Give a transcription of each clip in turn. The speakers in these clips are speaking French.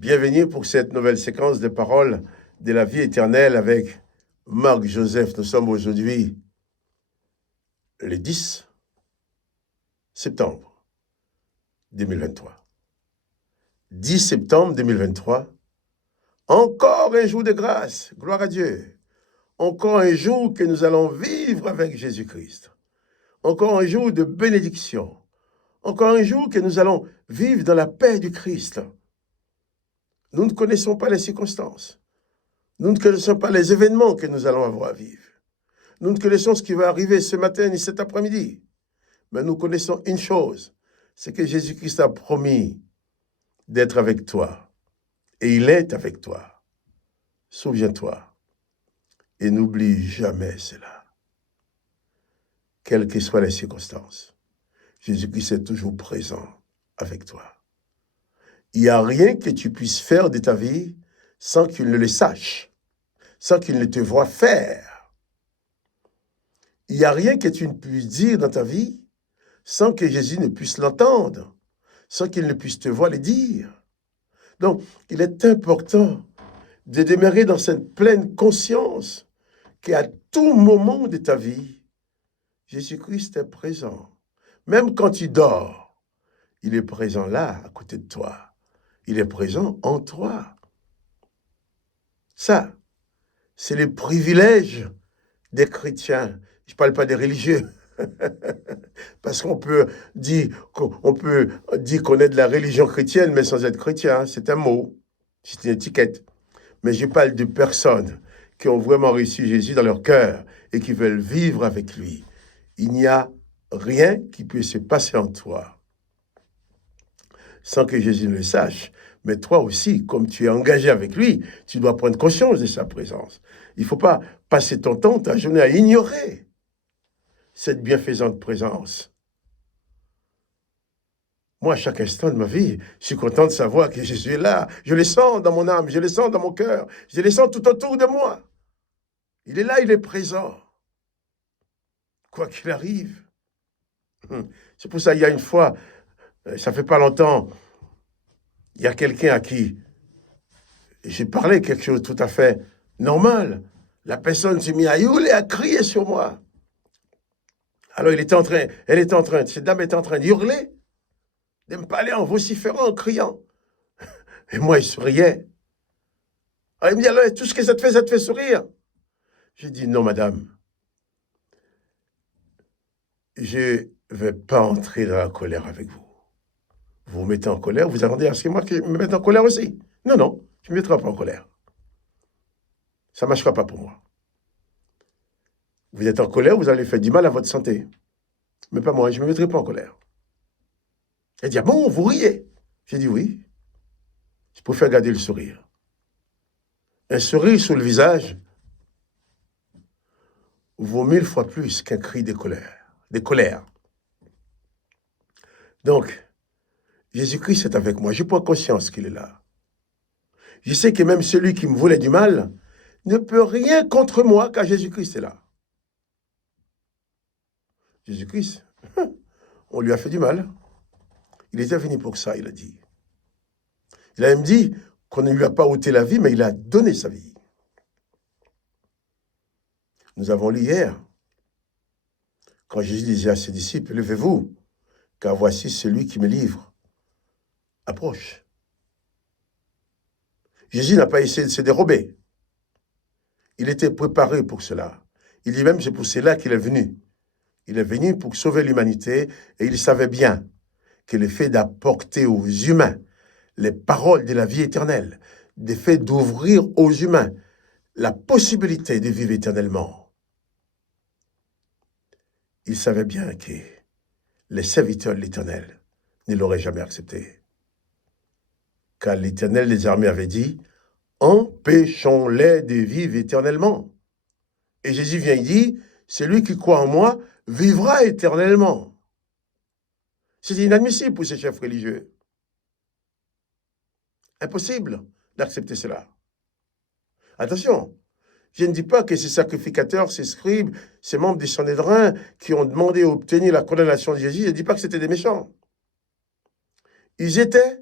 Bienvenue pour cette nouvelle séquence de paroles de la vie éternelle avec Marc Joseph. Nous sommes aujourd'hui le 10 septembre 2023. 10 septembre 2023, encore un jour de grâce, gloire à Dieu. Encore un jour que nous allons vivre avec Jésus-Christ. Encore un jour de bénédiction. Encore un jour que nous allons vivre dans la paix du Christ. Nous ne connaissons pas les circonstances. Nous ne connaissons pas les événements que nous allons avoir à vivre. Nous ne connaissons ce qui va arriver ce matin ni cet après-midi. Mais nous connaissons une chose, c'est que Jésus-Christ a promis d'être avec toi. Et il est avec toi. Souviens-toi. Et n'oublie jamais cela. Quelles que soient les circonstances, Jésus-Christ est toujours présent avec toi. Il n'y a rien que tu puisses faire de ta vie sans qu'il ne le sache, sans qu'il ne te voie faire. Il n'y a rien que tu ne puisses dire dans ta vie sans que Jésus ne puisse l'entendre, sans qu'il ne puisse te voir le dire. Donc, il est important de demeurer dans cette pleine conscience qu'à tout moment de ta vie, Jésus-Christ est présent. Même quand tu dors, il est présent là, à côté de toi. Il est présent en toi. Ça, c'est le privilège des chrétiens. Je ne parle pas des religieux. Parce qu'on peut dire qu'on est de la religion chrétienne, mais sans être chrétien. C'est un mot, c'est une étiquette. Mais je parle de personnes qui ont vraiment reçu Jésus dans leur cœur et qui veulent vivre avec lui. Il n'y a rien qui peut se passer en toi sans que Jésus ne le sache. Mais toi aussi, comme tu es engagé avec lui, tu dois prendre conscience de sa présence. Il ne faut pas passer ton temps, ta journée à ignorer cette bienfaisante présence. Moi, à chaque instant de ma vie, je suis content de savoir que Jésus est là. Je le sens dans mon âme, je le sens dans mon cœur, je le sens tout autour de moi. Il est là, il est présent. Quoi qu'il arrive. C'est pour ça, il y a une fois, ça fait pas longtemps, il y a quelqu'un à qui j'ai parlé quelque chose de tout à fait normal. La personne s'est mise à hurler, à crier sur moi. Alors cette dame était en train d'hurler, de me parler en vociférant, en criant. Et moi, il souriait. Alors il me dit, alors, tout ce que ça te fait sourire. J'ai dit, non, madame, je ne vais pas entrer dans la colère avec vous. Vous vous mettez en colère, vous attendez à ce que moi qui me mette en colère aussi. Non, non, je ne me mettrai pas en colère. Ça ne marchera pas pour moi. Vous êtes en colère, vous allez faire du mal à votre santé. Mais pas moi, je ne me mettrai pas en colère. Elle dit, ah bon, vous riez? J'ai dit oui. Je préfère garder le sourire. Un sourire sur le visage vaut 1000 fois plus qu'un cri de colère. Donc, Jésus-Christ est avec moi. Je prends conscience qu'il est là. Je sais que même celui qui me voulait du mal ne peut rien contre moi car Jésus-Christ est là. Jésus-Christ, on lui a fait du mal. Il était venu pour ça, il a dit. Il a même dit qu'on ne lui a pas ôté la vie, mais il a donné sa vie. Nous avons lu hier, quand Jésus disait à ses disciples, levez-vous, car voici celui qui me livre approche. Jésus n'a pas essayé de se dérober. Il était préparé pour cela. Il dit même, c'est pour cela qu'il est venu. Il est venu pour sauver l'humanité et il savait bien que le fait d'apporter aux humains les paroles de la vie éternelle, le fait d'ouvrir aux humains la possibilité de vivre éternellement, il savait bien que les serviteurs de l'Éternel ne l'auraient jamais accepté. Car l'Éternel des armées avait dit, empêchons-les de vivre éternellement. Et Jésus vient et dit, celui qui croit en moi vivra éternellement. C'est inadmissible pour ces chefs religieux. Impossible d'accepter cela. Attention, je ne dis pas que ces sacrificateurs, ces scribes, ces membres des Sanhédrin qui ont demandé à obtenir la condamnation de Jésus, je ne dis pas que c'était des méchants. Ils étaient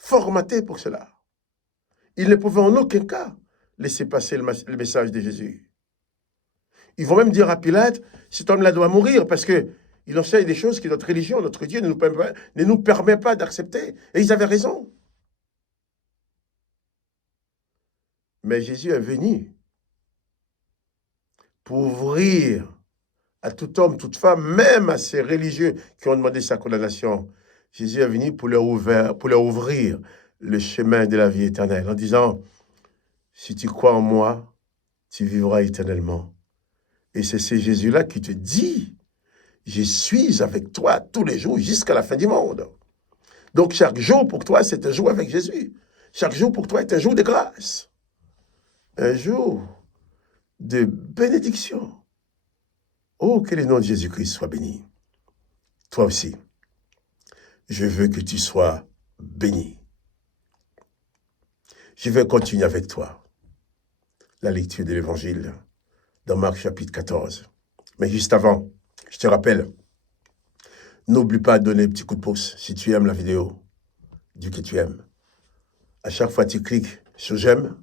formatés pour cela. Ils ne pouvaient en aucun cas laisser passer le message de Jésus. Ils vont même dire à Pilate, cet homme-là doit mourir parce qu'il enseigne des choses que notre religion, notre Dieu ne nous permet pas d'accepter. Et ils avaient raison. Mais Jésus est venu pour ouvrir à tout homme, toute femme, même à ces religieux qui ont demandé sa condamnation. Jésus est venu pour leur ouvrir le chemin de la vie éternelle en disant, si tu crois en moi, tu vivras éternellement. Et c'est ce Jésus-là qui te dit, je suis avec toi tous les jours jusqu'à la fin du monde. Donc chaque jour pour toi, c'est un jour avec Jésus. Chaque jour pour toi est un jour de grâce. Un jour de bénédiction. Oh, que le nom de Jésus-Christ soit béni. Toi aussi, je veux que tu sois béni. Je vais continuer avec toi la lecture de l'Évangile dans Marc chapitre 14. Mais juste avant, je te rappelle, n'oublie pas de donner un petit coup de pouce si tu aimes la vidéo. Dis que tu aimes. À chaque fois que tu cliques sur j'aime,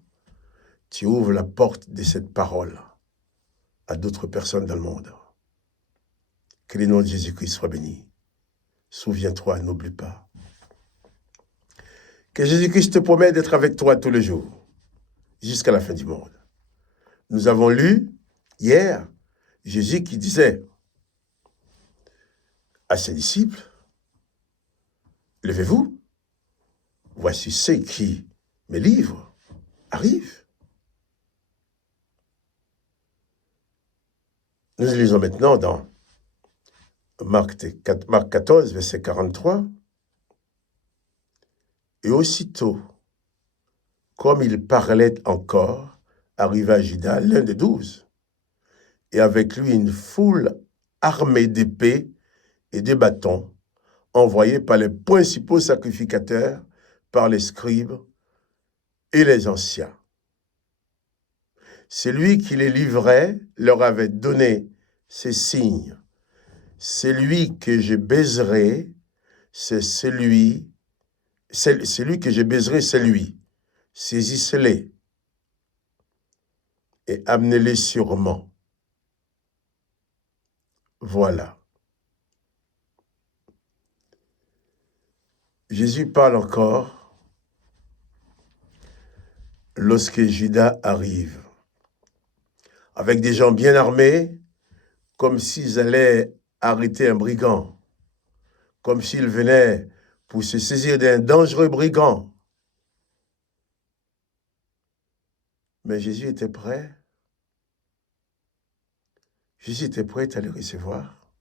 tu ouvres la porte de cette parole à d'autres personnes dans le monde. Que le nom de Jésus-Christ soit béni. Souviens-toi, n'oublie pas. Que Jésus-Christ te promet d'être avec toi tous les jours, jusqu'à la fin du monde. Nous avons lu hier Jésus qui disait à ses disciples, levez-vous, voici ceux qui me livrent, arrivent. Nous lisons maintenant dans Marc 14, verset 43. Et aussitôt, comme il parlait encore, arriva Judas, l'un des 12, et avec lui une foule armée d'épées et de bâtons, envoyés par les principaux sacrificateurs, par les scribes et les anciens. Celui qui les livrait leur avait donné ces signes. Celui que je baiserai, c'est celui que je baiserai, c'est lui. Saisissez-les et amenez-les sûrement. Voilà. Jésus parle encore lorsque Judas arrive, avec des gens bien armés, comme s'ils allaient arrêter un brigand, comme s'ils venaient pour se saisir d'un dangereux brigand. Mais Jésus était prêt. Jésus était prêt à les recevoir.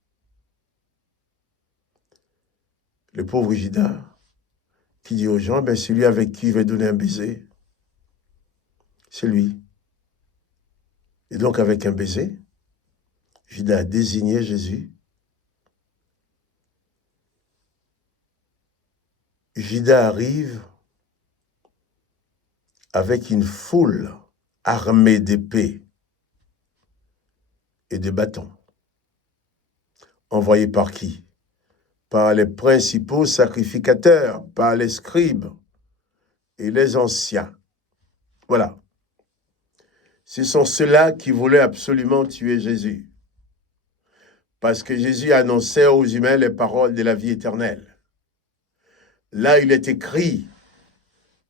Le pauvre Judas, qui dit aux gens, celui avec qui il va donner un baiser, c'est lui. Et donc avec un baiser, Judas a désigné Jésus. Judas arrive avec une foule armée d'épées et de bâtons. Envoyés par qui? Par les principaux sacrificateurs, par les scribes et les anciens. Voilà. Ce sont ceux-là qui voulaient absolument tuer Jésus. Parce que Jésus annonçait aux humains les paroles de la vie éternelle. Là, il est écrit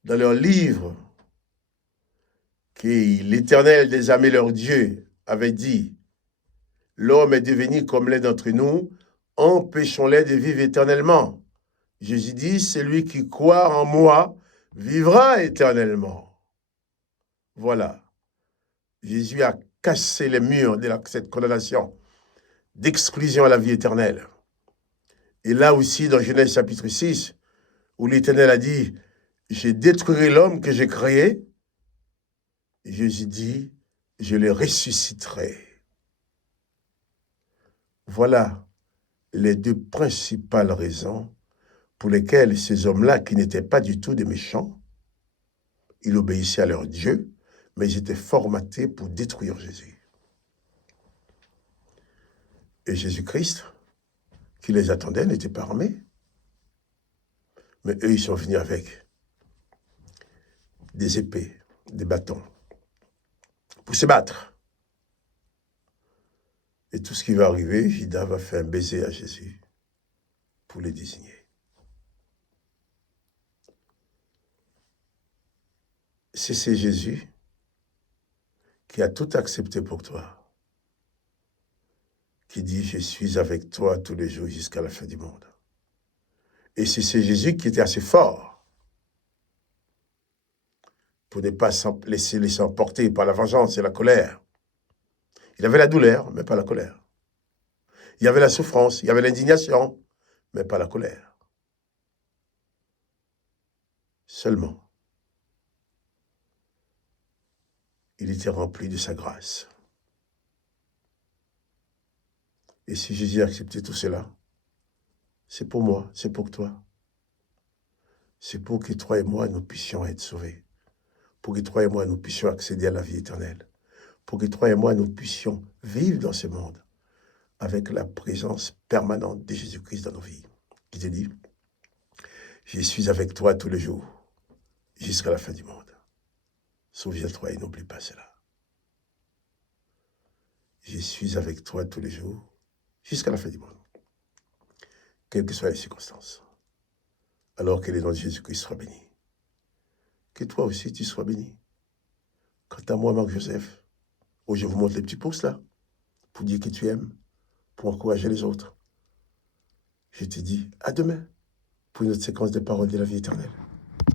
dans leur livre que l'Éternel des armées, leur Dieu, avait dit, l'homme est devenu comme l'un d'entre nous, empêchons-les de vivre éternellement. Jésus dit, celui qui croit en moi vivra éternellement. Voilà. Jésus a cassé les murs de cette condamnation d'exclusion à la vie éternelle. Et là aussi, dans Genèse chapitre 6, où l'Éternel a dit, j'ai détruit l'homme que j'ai créé, Jésus dit, je le ressusciterai. Voilà les deux principales raisons pour lesquelles ces hommes-là, qui n'étaient pas du tout des méchants, ils obéissaient à leur Dieu, mais ils étaient formatés pour détruire Jésus. Et Jésus-Christ, qui les attendait, n'était pas armé. Mais eux, ils sont venus avec des épées, des bâtons, pour se battre. Et tout ce qui va arriver, Judas va faire un baiser à Jésus pour le désigner. C'est Jésus qui a tout accepté pour toi, qui dit « Je suis avec toi tous les jours jusqu'à la fin du monde ». Et c'est Jésus qui était assez fort pour ne pas laisser emporter par la vengeance et la colère. Il avait la douleur, mais pas la colère. Il y avait la souffrance, il y avait l'indignation, mais pas la colère. Seulement, il était rempli de sa grâce. Et si Jésus a accepté tout cela, c'est pour moi, c'est pour toi. C'est pour que toi et moi, nous puissions être sauvés. Pour que toi et moi, nous puissions accéder à la vie éternelle. Pour que toi et moi, nous puissions vivre dans ce monde avec la présence permanente de Jésus-Christ dans nos vies. Il te dit, je suis avec toi tous les jours, jusqu'à la fin du monde. Souviens-toi et n'oublie pas cela. Je suis avec toi tous les jours, jusqu'à la fin du monde. Quelles que soient les circonstances. Alors que le nom de Jésus-Christ soit béni. Que toi aussi tu sois béni. Quant à moi, Marc-Joseph, je vous montre les petits pouces là, pour dire que tu aimes, pour encourager les autres. Je te dis à demain pour une autre séquence de paroles de la vie éternelle.